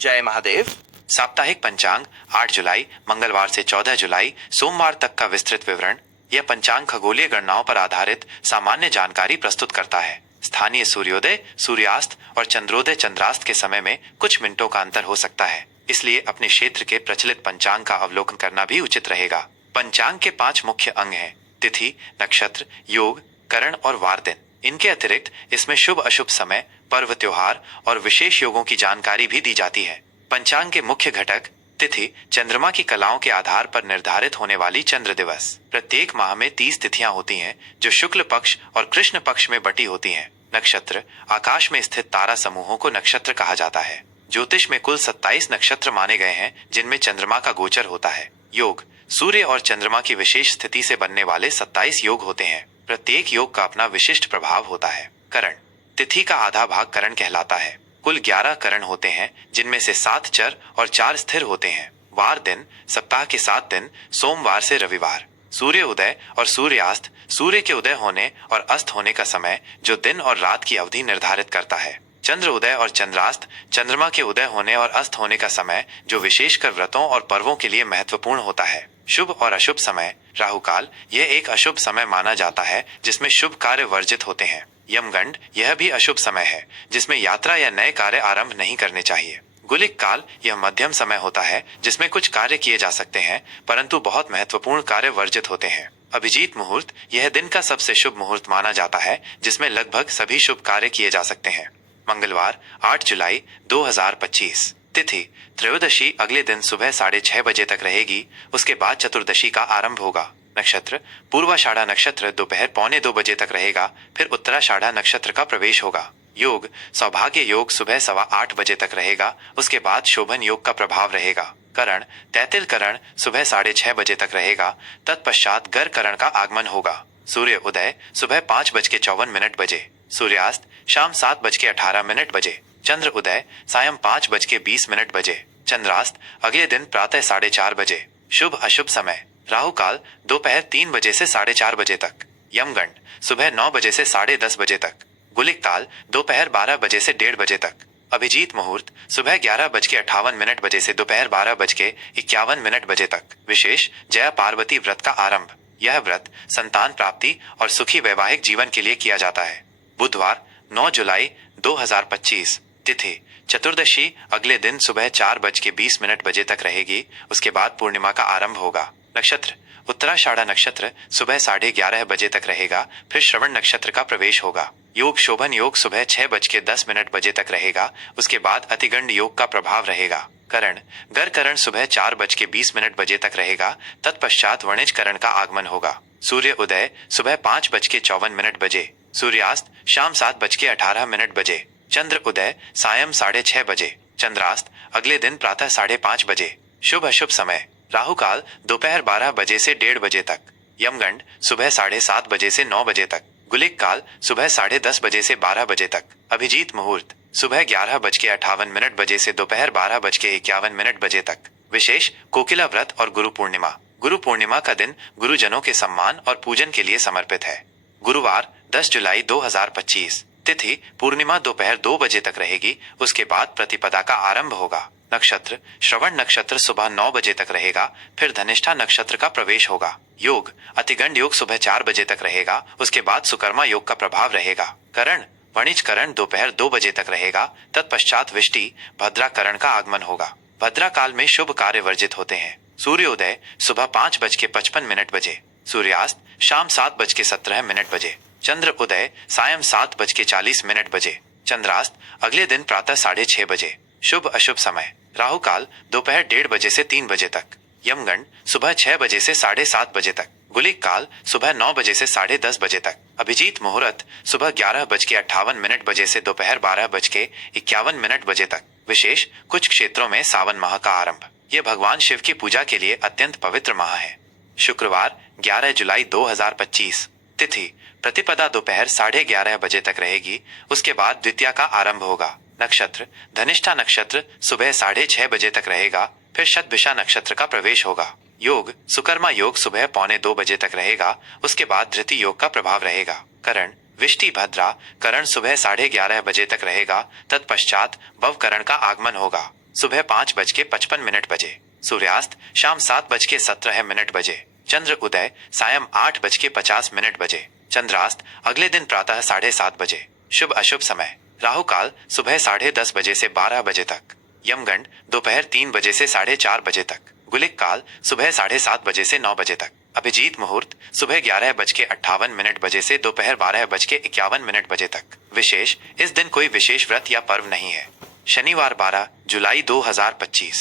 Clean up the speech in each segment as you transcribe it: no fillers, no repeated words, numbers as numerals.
जय महादेव। साप्ताहिक पंचांग 8 जुलाई मंगलवार से 14 जुलाई सोमवार तक का विस्तृत विवरण। यह पंचांग खगोलीय गणनाओं पर आधारित सामान्य जानकारी प्रस्तुत करता है। स्थानीय सूर्योदय, सूर्यास्त और चंद्रोदय चंद्रास्त के समय में कुछ मिनटों का अंतर हो सकता है, इसलिए अपने क्षेत्र के प्रचलित पंचांग का अवलोकन करना भी उचित रहेगा। पंचांग के 5 मुख्य अंग हैं: तिथि, नक्षत्र, योग, करण और वार दिन। इनके अतिरिक्त इसमें शुभ अशुभ समय, पर्व त्योहार और विशेष योगों की जानकारी भी दी जाती है। पंचांग के मुख्य घटक: तिथि चंद्रमा की कलाओं के आधार पर निर्धारित होने वाली चंद्र दिवस। प्रत्येक माह में 30 तिथियां होती हैं, जो शुक्ल पक्ष और कृष्ण पक्ष में बटी होती हैं। नक्षत्र आकाश में स्थित तारा समूहों को नक्षत्र कहा जाता है। ज्योतिष में कुल 27 नक्षत्र माने गए हैं, जिनमें चंद्रमा का गोचर होता है। योग सूर्य और चंद्रमा की विशेष स्थिति से बनने वाले 27 योग होते हैं। प्रत्येक योग का अपना विशिष्ट प्रभाव होता है। करण तिथि का आधा भाग करण कहलाता है। कुल 11 करण होते हैं, जिनमें से 7 चर और 4 स्थिर होते हैं। वार दिन सप्ताह के 7 दिन सोमवार से रविवार। सूर्य उदय और सूर्यास्त सूर्य के उदय होने और अस्त होने का समय, जो दिन और रात की अवधि निर्धारित करता है। चंद्र उदय और चंद्रास्त चंद्रमा के उदय होने और अस्त होने का समय, जो विशेषकर व्रतों और पर्वों के लिए महत्वपूर्ण होता है। शुभ और अशुभ समय: राहु काल यह एक अशुभ समय माना जाता है, जिसमें शुभ कार्य वर्जित होते हैं। यमगंड यह भी अशुभ समय है, जिसमें यात्रा या नए कार्य आरंभ नहीं करने चाहिए। गुलिक काल यह मध्यम समय होता है, जिसमें कुछ कार्य किए जा सकते हैं, परंतु बहुत महत्वपूर्ण कार्य वर्जित होते हैं। अभिजीत मुहूर्त यह दिन का सबसे शुभ मुहूर्त माना जाता है, जिसमें लगभग सभी शुभ कार्य किए जा सकते हैं। मंगलवार 8 जुलाई 2025। तिथि त्रयोदशी अगले दिन सुबह 6:30 बजे तक रहेगी। उसके बाद चतुर्दशी का आरंभ होगा। नक्षत्र पूर्वाषाढ़ा नक्षत्र दोपहर 1:45 बजे तक रहेगा, फिर उत्तराषाढ़ा नक्षत्र का प्रवेश होगा। योग सौभाग्य योग सुबह 8:15 बजे तक रहेगा। उसके बाद शोभन योग का प्रभाव रहेगा। करण तैतिल करण सुबह 6:30 बजे तक रहेगा। तत्पश्चात गर करण का आगमन होगा। सूर्य उदय सुबह 5:54 बजे। सूर्यास्त शाम 7:18 बजे। चंद्र उदय सायं 5:20 बजे। चंद्रास्त अगले दिन प्रातः 4:30 बजे। शुभ अशुभ समय: राहु काल दोपहर 3 बजे से 4:30 बजे तक। यमगंड सुबह 9 बजे से 10:30 बजे तक। गुलिक काल दोपहर 12 बजे से 1:30 बजे तक। अभिजीत मुहूर्त सुबह 11:58 बजे से दोपहर 12:51 बजे तक। विशेष जया पार्वती व्रत का आरंभ। यह व्रत संतान प्राप्ति और सुखी वैवाहिक जीवन के लिए किया जाता है। बुधवार 9 जुलाई 2025। तिथि चतुर्दशी अगले दिन सुबह 4:20 बजे तक रहेगी। उसके बाद पूर्णिमा का आरंभ होगा। नक्षत्र उत्तराषाढ़ा नक्षत्र सुबह 11:30 बजे तक रहेगा, फिर श्रवण नक्षत्र का प्रवेश होगा। योग शोभन योग सुबह 6:10 बजे तक रहेगा। उसके बाद अतिगंड योग का प्रभाव रहेगा। करण गर करण सुबह 4:20 बजे तक रहेगा। तत्पश्चात वणिज करण का आगमन होगा। सूर्य उदय सुबह 5:54 बजे। सूर्यास्त शाम 7:18 बजे। चंद्र उदय सायं 6:30 बजे। चंद्रास्त अगले दिन प्रातः 5:30 बजे। शुभ अशुभ समय: राहु काल दोपहर 12 बजे से 1:30 बजे तक। यमगंड सुबह 7:30 बजे से 9 बजे तक। गुलिक काल सुबह 10:30 बजे से 12 बजे तक। अभिजीत मुहूर्त सुबह 11:58 बजे से दोपहर 12:51 बजे तक। विशेष कोकिला व्रत और गुरु पूर्णिमा। गुरु पूर्णिमा का दिन गुरुजनों के सम्मान और पूजन के लिए समर्पित है। गुरुवार 10 जुलाई 2025। तिथि पूर्णिमा दोपहर 2 बजे तक रहेगी। उसके बाद प्रतिपदा का आरंभ होगा। नक्षत्र श्रवण नक्षत्र सुबह 9 बजे तक रहेगा, फिर धनिष्ठा नक्षत्र का प्रवेश होगा। योग अतिगंड योग सुबह 4 बजे तक रहेगा। उसके बाद सुकर्मा योग का प्रभाव रहेगा। करण वणिज करण दोपहर 2 बजे तक रहेगा। तत्पश्चात विष्टि भद्रा करण का आगमन होगा। भद्रा काल में शुभ कार्य वर्जित होते हैं। सूर्योदय सुबह 5:55 बजे। सूर्यास्त शाम 7:17 बजे। चंद्र उदय सायं 7:40 बजे। चंद्रास्त अगले दिन प्रातः 6:30 बजे। शुभ अशुभ समय: राहु काल दोपहर 1:30 बजे से 3 बजे तक। यमगंड सुबह 6 बजे से 7:30 बजे तक। गुलिक काल सुबह 9 बजे से 10:30 बजे तक। अभिजीत मुहूर्त सुबह 11:58 बजे से दोपहर 12:51 बजे तक। विशेष कुछ क्षेत्रों में सावन माह का आरंभ। यह भगवान शिव की पूजा के लिए अत्यंत पवित्र माह है। शुक्रवार 11 जुलाई 2025। तिथि प्रतिपदा दोपहर 11:30 बजे तक रहेगी। उसके बाद द्वितीया का आरंभ होगा। नक्षत्र धनिष्ठा नक्षत्र सुबह 6:30 बजे तक रहेगा, फिर शतभिषा नक्षत्र का प्रवेश होगा। योग सुकर्मा योग सुबह 1:45 बजे तक रहेगा। उसके बाद धृति योग का प्रभाव रहेगा। करण विष्टि भद्रा करण सुबह 11:30 बजे तक रहेगा। तत्पश्चात भव करण का आगमन होगा। सुबह 5:55 बजे। सूर्यास्त शाम 7:17 बजे। चंद्र उदय सायं 8:50 बजे। चंद्रास्त अगले दिन प्रातः 7:30 बजे। शुभ अशुभ समय राहु काल सुबह 10:30 बजे से 12 बजे तक। यमगंड दोपहर 3 बजे से 4:30 बजे तक। गुलिक काल सुबह 7:30 बजे से 9 बजे तक। अभिजीत मुहूर्त सुबह 11:58 बजे से दोपहर 12:51 बजे तक। विशेष इस दिन कोई विशेष व्रत या पर्व नहीं है। शनिवार 12 जुलाई 2025।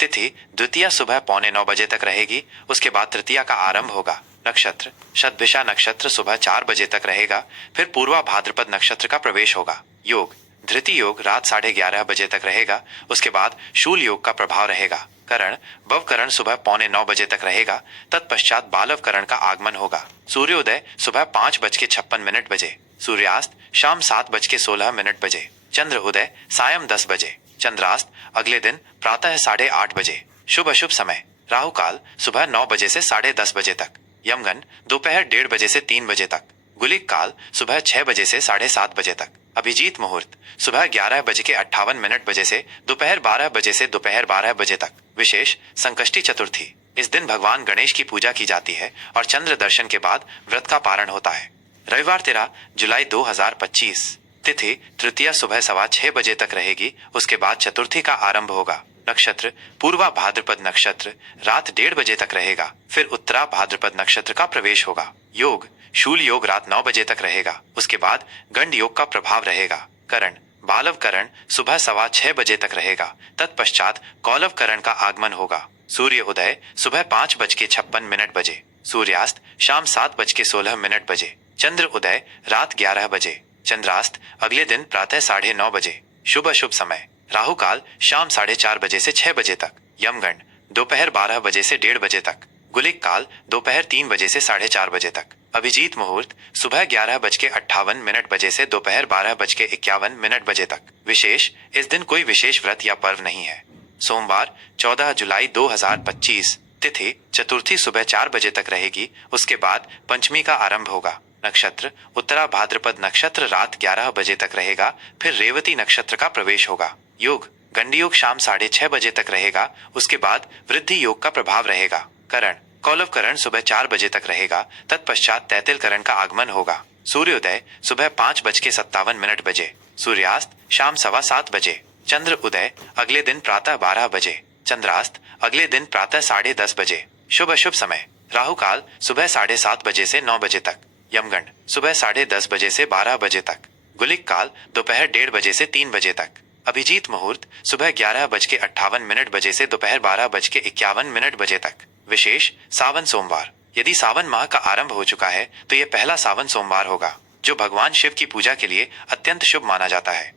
तिथि द्वितीया सुबह 8:45 बजे तक रहेगी, उसके बाद तृतीया का आरंभ होगा। नक्षत्र शतभिषा नक्षत्र सुबह 4 बजे तक रहेगा, फिर पूर्वा भाद्रपद नक्षत्र का प्रवेश होगा। योग धृति योग रात 11:30 बजे तक रहेगा, उसके बाद शूल योग का प्रभाव रहेगा। करण भवकरण सुबह 8:45 बजे तक रहेगा, तत्पश्चात बालव करण का आगमन होगा। सूर्योदय सुबह 5:56 बजे। सूर्यास्त शाम 7:16 बजे। चंद्र उदय सायं 10 बजे। चंद्रास्त अगले दिन प्रातः 8:30 बजे। शुभ अशुभ समय राहु काल सुबह 9 बजे से 10:30 बजे तक। यमगन दोपहर 1:30 बजे से 3 बजे तक। गुलिक काल सुबह 6 बजे से 7:30 बजे तक। अभिजीत मुहूर्त सुबह 11:58 बजे से दोपहर 12 बजे से दोपहर 12 बजे तक। विशेष संकष्टी चतुर्थी इस दिन भगवान गणेश की पूजा की जाती है और चंद्र दर्शन के बाद व्रत का पारण होता है। रविवार 13 जुलाई 2025। तिथि तृतीया सुबह 6:15 बजे तक रहेगी, उसके बाद चतुर्थी का आरंभ होगा। नक्षत्र पूर्वा भाद्रपद नक्षत्र रात 1:30 बजे तक रहेगा, फिर उत्तरा भाद्रपद नक्षत्र का प्रवेश होगा। योग शूल योग रात 9 बजे तक रहेगा, उसके बाद गंड योग का प्रभाव रहेगा। करण बालव करण सुबह 6:15 बजे तक रहेगा, तत्पश्चात कौलव करण का आगमन होगा। सूर्य उदय सुबह 5:56 बजे। सूर्यास्त शाम 7:16 बजे। चंद्र उदय रात 11 बजे। चंद्रास्त अगले दिन प्रातः 9:30 बजे। शुभ अशुभ समय राहु काल शाम 4:30 बजे से 6 बजे तक। यमगंड दोपहर 12 बजे से 1:30 बजे तक। गुलिक काल दोपहर 3 बजे से 4:30 बजे तक। अभिजीत मुहूर्त सुबह 11:58 बजे से दोपहर 12:51 बजे तक। विशेष इस दिन कोई विशेष व्रत या पर्व नहीं है। सोमवार 14 जुलाई 2025। तिथि चतुर्थी सुबह 4 बजे तक रहेगी, उसके बाद पंचमी का आरंभ होगा। नक्षत्र उत्तरा भाद्रपद नक्षत्र रात 11 बजे तक रहेगा, फिर रेवती नक्षत्र का प्रवेश होगा। योग गंडी योग शाम 6:30 बजे तक रहेगा, उसके बाद वृद्धि योग का प्रभाव रहेगा। करण कौलव करण सुबह 4 बजे तक रहेगा, तत्पश्चात तैतिल करण का आगमन होगा। सूर्योदय सुबह 5:57 बजे। सूर्यास्त शाम 7:15 बजे। चंद्र उदय अगले दिन प्रातः 12 बजे। चंद्रास्त अगले दिन प्रातः 10:30 बजे। शुभ अशुभ समय राहु काल सुबह 7:30 बजे से 9 बजे तक। यमगंड सुबह 10:30 बजे से 12 बजे तक। गुलिक काल दोपहर 1:30 बजे से 3 बजे तक। अभिजीत मुहूर्त सुबह 11:58 बजे से दोपहर 12:51 बजे तक। विशेष सावन सोमवार यदि सावन माह का आरंभ हो चुका है तो यह पहला सावन सोमवार होगा, जो भगवान शिव की पूजा के लिए अत्यंत शुभ माना जाता है।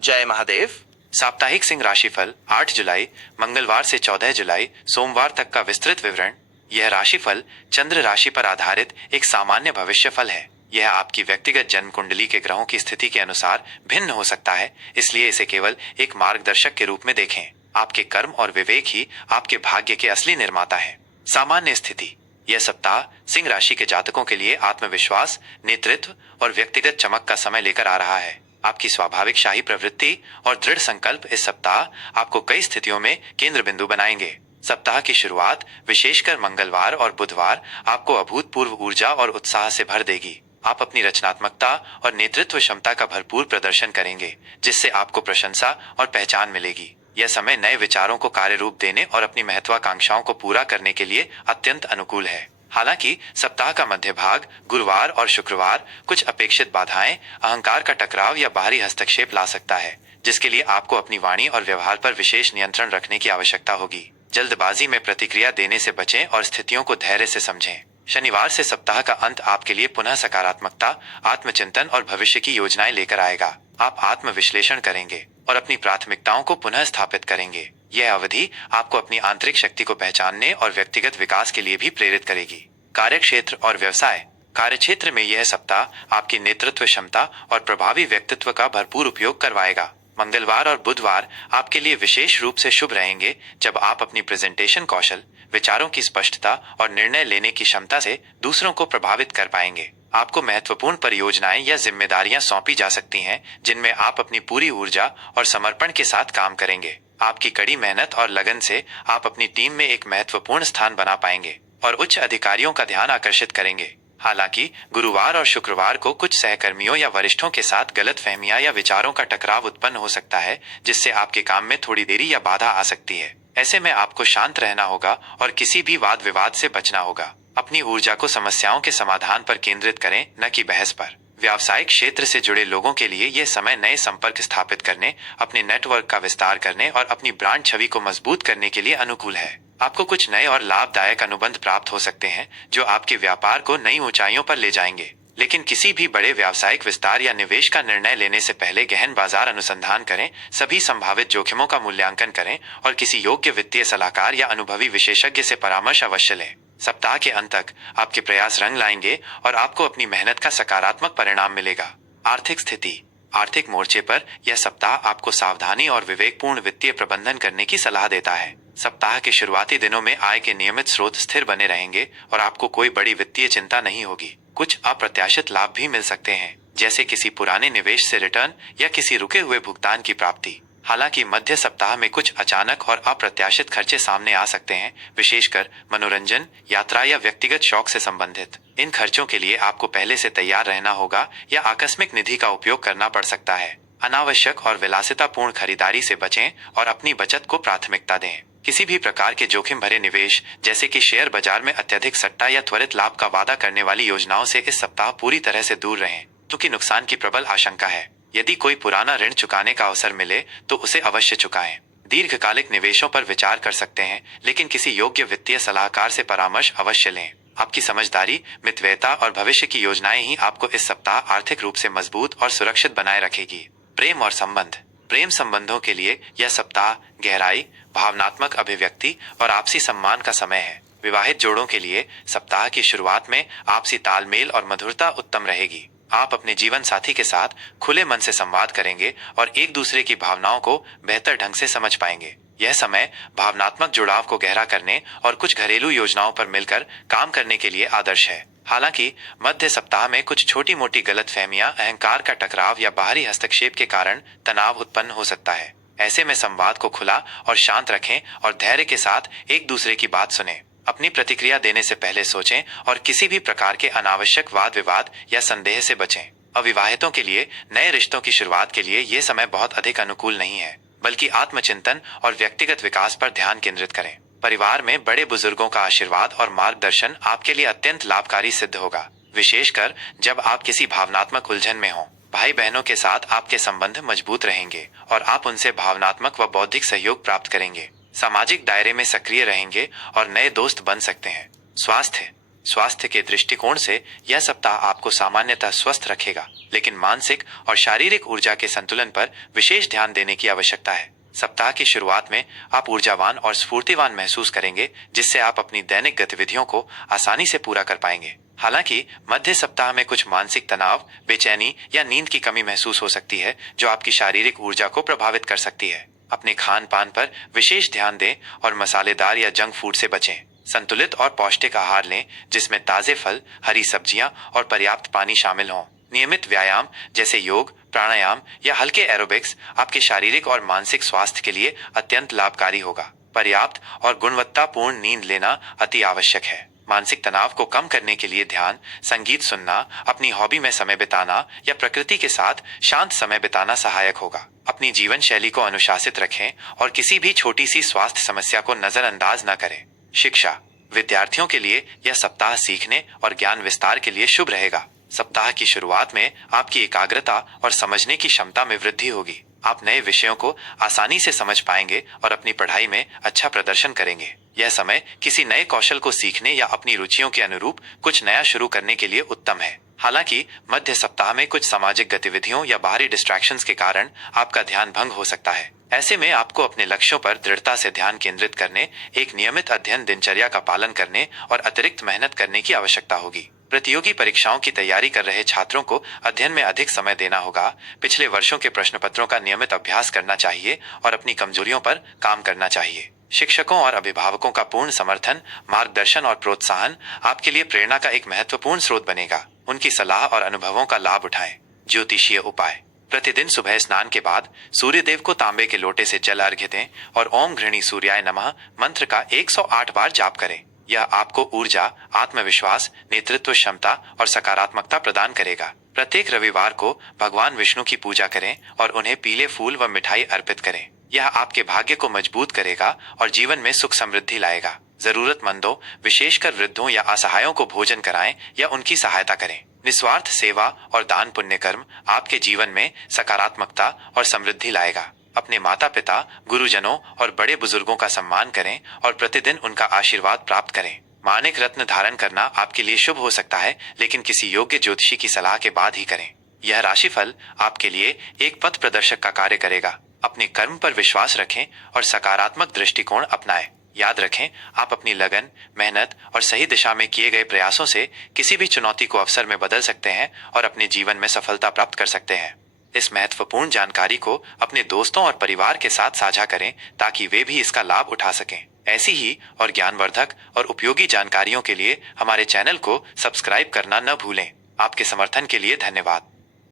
जय महादेव। साप्ताहिक सिंह राशिफल 8 जुलाई मंगलवार से 14 जुलाई सोमवार तक का विस्तृत विवरण। यह राशिफल चंद्र राशि पर आधारित एक सामान्य भविष्य फल है। यह आपकी व्यक्तिगत जन्म कुंडली के ग्रहों की स्थिति के अनुसार भिन्न हो सकता है, इसलिए इसे केवल एक मार्गदर्शक के रूप में देखें। आपके कर्म और विवेक ही आपके भाग्य के असली निर्माता है। सामान्य स्थिति यह सप्ताह सिंह राशि के जातकों के लिए आत्मविश्वास, नेतृत्व और व्यक्तिगत चमक का समय लेकर आ रहा है। आपकी स्वाभाविक शाही प्रवृत्ति और दृढ़ संकल्प इस सप्ताह आपको कई स्थितियों में केंद्र बिंदु बनाएंगे। सप्ताह की शुरुआत विशेषकर मंगलवार और बुधवार आपको अभूतपूर्व ऊर्जा और उत्साह से भर देगी। आप अपनी रचनात्मकता और नेतृत्व क्षमता का भरपूर प्रदर्शन करेंगे, जिससे आपको प्रशंसा और पहचान मिलेगी। यह समय नए विचारों को कार्य रूप देने और अपनी महत्वाकांक्षाओं को पूरा करने के लिए अत्यंत अनुकूल है। हालांकि सप्ताह का मध्य भाग गुरुवार और शुक्रवार कुछ अपेक्षित बाधाएं, अहंकार का टकराव या बाहरी हस्तक्षेप ला सकता है, जिसके लिए आपको अपनी वाणी और व्यवहार पर विशेष नियंत्रण रखने की आवश्यकता होगी। जल्दबाजी में प्रतिक्रिया देने से बचें और स्थितियों को धैर्य से समझें। शनिवार से सप्ताह का अंत आपके लिए पुनः सकारात्मकता, आत्मचिंतन और भविष्य की योजनाएं लेकर आएगा। आप आत्म विश्लेषण करेंगे और अपनी प्राथमिकताओं को पुनः स्थापित करेंगे। यह अवधि आपको अपनी आंतरिक शक्ति को पहचानने और व्यक्तिगत विकास के लिए भी प्रेरित करेगी। कार्यक्षेत्र और व्यवसाय कार्यक्षेत्र में यह सप्ताह आपकी नेतृत्व क्षमता और प्रभावी व्यक्तित्व का भरपूर उपयोग करवाएगा। मंगलवार और बुधवार आपके लिए विशेष रूप से शुभ रहेंगे, जब आप अपनी प्रेजेंटेशन कौशल, विचारों की स्पष्टता और निर्णय लेने की क्षमता से दूसरों को प्रभावित कर पाएंगे। आपको महत्वपूर्ण परियोजनाएं या जिम्मेदारियां सौंपी जा सकती हैं, जिनमें आप अपनी पूरी ऊर्जा और समर्पण के साथ काम करेंगे। आपकी कड़ी मेहनत और लगन से आप अपनी टीम में एक महत्वपूर्ण स्थान बना पाएंगे और उच्च अधिकारियों का ध्यान आकर्षित करेंगे। हालांकि गुरुवार और शुक्रवार को कुछ सहकर्मियों या वरिष्ठों के साथ गलतफहमियां या विचारों का टकराव उत्पन्न हो सकता है, जिससे आपके काम में थोड़ी देरी या बाधा आ सकती है। ऐसे में आपको शांत रहना होगा और किसी भी वाद विवाद से बचना होगा। अपनी ऊर्जा को समस्याओं के समाधान पर केंद्रित करें, न कि बहस पर। व्यावसायिक क्षेत्र से जुड़े लोगों के लिए यह समय नए संपर्क स्थापित करने, अपने नेटवर्क का विस्तार करने और अपनी ब्रांड छवि को मजबूत करने के लिए अनुकूल है। आपको कुछ नए और लाभदायक अनुबंध प्राप्त हो सकते हैं जो आपके व्यापार को नई ऊंचाइयों पर ले जाएंगे। लेकिन किसी भी बड़े व्यावसायिक विस्तार या निवेश का निर्णय लेने से पहले गहन बाजार अनुसंधान करें, सभी संभावित जोखिमों का मूल्यांकन करें और किसी योग्य वित्तीय सलाहकार या अनुभवी विशेषज्ञ से परामर्श अवश्य लें। सप्ताह के अंत तक आपके प्रयास रंग लाएंगे और आपको अपनी मेहनत का सकारात्मक परिणाम मिलेगा। आर्थिक स्थिति। आर्थिक मोर्चे पर यह सप्ताह आपको सावधानी और विवेकपूर्ण वित्तीय प्रबंधन करने की सलाह देता है। सप्ताह के शुरुआती दिनों में आय के नियमित स्रोत स्थिर बने रहेंगे और आपको कोई बड़ी वित्तीय चिंता नहीं होगी। कुछ अप्रत्याशित लाभ भी मिल सकते हैं, जैसे किसी पुराने निवेश से रिटर्न या किसी रुके हुए भुगतान की प्राप्ति। हालांकि मध्य सप्ताह में कुछ अचानक और अप्रत्याशित खर्चे सामने आ सकते हैं, विशेषकर मनोरंजन, यात्रा या व्यक्तिगत शौक से संबंधित। इन खर्चों के लिए आपको पहले से तैयार रहना होगा या आकस्मिक निधि का उपयोग करना पड़ सकता है। अनावश्यक और विलासितापूर्ण खरीदारी से बचें और अपनी बचत को प्राथमिकता दें। किसी भी प्रकार के जोखिम भरे निवेश, जैसे कि शेयर बाजार में अत्यधिक सट्टा या त्वरित लाभ का वादा करने वाली योजनाओं से इस सप्ताह पूरी तरह से दूर रहें, क्योंकि नुकसान की प्रबल आशंका है। यदि कोई पुराना ऋण चुकाने का अवसर मिले तो उसे अवश्य चुकाएं। दीर्घकालिक निवेशों पर विचार कर सकते हैं, लेकिन किसी योग्य वित्तीय सलाहकार से परामर्श अवश्य लें। आपकी समझदारी, मितव्ययिता और भविष्य की योजनाएं ही आपको इस सप्ताह आर्थिक रूप से मजबूत और सुरक्षित बनाए रखेगी। प्रेम और संबंध। प्रेम संबंधों के लिए यह सप्ताह गहराई, भावनात्मक अभिव्यक्ति और आपसी सम्मान का समय है। विवाहित जोड़ों के लिए सप्ताह की शुरुआत में आपसी तालमेल और मधुरता उत्तम रहेगी। आप अपने जीवन साथी के साथ खुले मन से संवाद करेंगे और एक दूसरे की भावनाओं को बेहतर ढंग से समझ पाएंगे। यह समय भावनात्मक जुड़ाव को गहरा करने और कुछ घरेलू योजनाओं पर मिलकर काम करने के लिए आदर्श है। हालांकि मध्य सप्ताह में कुछ छोटी मोटी गलतफहमियां, अहंकार का टकराव या बाहरी हस्तक्षेप के कारण तनाव उत्पन्न हो सकता है। ऐसे में संवाद को खुला और शांत रखें और धैर्य के साथ एक दूसरे की बात सुनें। अपनी प्रतिक्रिया देने से पहले सोचें और किसी भी प्रकार के अनावश्यक वाद विवाद या संदेह से बचें। अविवाहितों के लिए नए रिश्तों की शुरुआत के लिए ये समय बहुत अधिक अनुकूल नहीं है, बल्कि आत्मचिंतन और व्यक्तिगत विकास पर ध्यान केंद्रित करें। परिवार में बड़े बुजुर्गों का आशीर्वाद और मार्गदर्शन आपके लिए अत्यंत लाभकारी सिद्ध होगा, विशेषकर जब आप किसी भावनात्मक उलझन में हों। भाई बहनों के साथ आपके संबंध मजबूत रहेंगे और आप उनसे भावनात्मक व बौद्धिक सहयोग प्राप्त करेंगे। सामाजिक दायरे में सक्रिय रहेंगे और नए दोस्त बन सकते हैं। स्वास्थ्य के दृष्टिकोण से यह सप्ताह आपको सामान्यतः स्वस्थ रखेगा, लेकिन मानसिक और शारीरिक ऊर्जा के संतुलन पर विशेष ध्यान देने की आवश्यकता है। सप्ताह की शुरुआत में आप ऊर्जावान और स्फूर्तिवान महसूस करेंगे, जिससे आप अपनी दैनिक गतिविधियों को आसानी से पूरा कर पाएंगे। हालांकि मध्य सप्ताह में कुछ मानसिक तनाव, बेचैनी या नींद की कमी महसूस हो सकती है, जो आपकी शारीरिक ऊर्जा को प्रभावित कर सकती है। अपने खान पान पर विशेष ध्यान दें और मसालेदार या जंक फूड से बचें। संतुलित और पौष्टिक आहार लें, जिसमें ताजे फल, हरी सब्जियां और पर्याप्त पानी शामिल हों। नियमित व्यायाम जैसे योग, प्राणायाम या हल्के एरोबिक्स आपके शारीरिक और मानसिक स्वास्थ्य के लिए अत्यंत लाभकारी होगा। पर्याप्त और गुणवत्तापूर्ण नींद लेना अति आवश्यक है। मानसिक तनाव को कम करने के लिए ध्यान, संगीत सुनना, अपनी हॉबी में समय बिताना या प्रकृति के साथ शांत समय बिताना सहायक होगा। अपनी जीवन शैली को अनुशासित रखें और किसी भी छोटी सी स्वास्थ्य समस्या को नजरअंदाज न करें। शिक्षा। विद्यार्थियों के लिए यह सप्ताह सीखने और ज्ञान विस्तार के लिए शुभ रहेगा। सप्ताह की शुरुआत में आपकी एकाग्रता और समझने की क्षमता में वृद्धि होगी। आप नए विषयों को आसानी से समझ पाएंगे और अपनी पढ़ाई में अच्छा प्रदर्शन करेंगे। यह समय किसी नए कौशल को सीखने या अपनी रुचियों के अनुरूप कुछ नया शुरू करने के लिए उत्तम है। हालांकि मध्य सप्ताह में कुछ सामाजिक गतिविधियों या बाहरी डिस्ट्रैक्शंस के कारण आपका ध्यान भंग हो सकता है। ऐसे में आपको अपने लक्ष्यों पर दृढ़ता से ध्यान केंद्रित करने, एक नियमित अध्ययन दिनचर्या का पालन करने और अतिरिक्त मेहनत करने की आवश्यकता होगी। प्रतियोगी परीक्षाओं की तैयारी कर रहे छात्रों को अध्ययन में अधिक समय देना होगा। पिछले वर्षों के प्रश्न पत्रों का नियमित अभ्यास करना चाहिए और अपनी कमजोरियों पर काम करना चाहिए। शिक्षकों और अभिभावकों का पूर्ण समर्थन, मार्गदर्शन और प्रोत्साहन आपके लिए प्रेरणा का एक महत्वपूर्ण स्रोत बनेगा। उनकी सलाह और अनुभवों का लाभ उठाएं। ज्योतिषीय उपाय। प्रतिदिन सुबह स्नान के बाद सूर्य देव को तांबे के लोटे से जल अर्घ्य दें और ओम घृणी सूर्याय नमः मंत्र का 108 बार जाप करें। यह आपको ऊर्जा, आत्मविश्वास, नेतृत्व क्षमता और सकारात्मकता प्रदान करेगा। प्रत्येक रविवार को भगवान विष्णु की पूजा करें और उन्हें पीले फूल व मिठाई अर्पित करें। यह आपके भाग्य को मजबूत करेगा और जीवन में सुख समृद्धि लाएगा। जरूरतमंदों, विशेषकर वृद्धों या असहायों को भोजन कराएं या उनकी सहायता करें। निस्वार्थ सेवा और दान पुण्य कर्म आपके जीवन में सकारात्मकता और समृद्धि लाएगा। अपने माता पिता, गुरुजनों और बड़े बुजुर्गों का सम्मान करें और प्रतिदिन उनका आशीर्वाद प्राप्त करें। माणिक रत्न धारण करना आपके लिए शुभ हो सकता है, लेकिन किसी योग्य ज्योतिषी की सलाह के बाद ही करें। यह राशिफल आपके लिए एक पथ प्रदर्शक का कार्य करेगा। अपने कर्म पर विश्वास रखें और सकारात्मक दृष्टिकोण अपनाएं। याद रखें, आप अपनी लगन, मेहनत और सही दिशा में किए गए प्रयासों से किसी भी चुनौती को अवसर में बदल सकते हैं और अपने जीवन में सफलता प्राप्त कर सकते हैं। इस महत्वपूर्ण जानकारी को अपने दोस्तों और परिवार के साथ साझा करें ताकि वे भी इसका लाभ उठा सकें। ऐसी ही और ज्ञानवर्धक और उपयोगी जानकारियों के लिए हमारे चैनल को सब्सक्राइब करना न भूलें। आपके समर्थन के लिए धन्यवाद।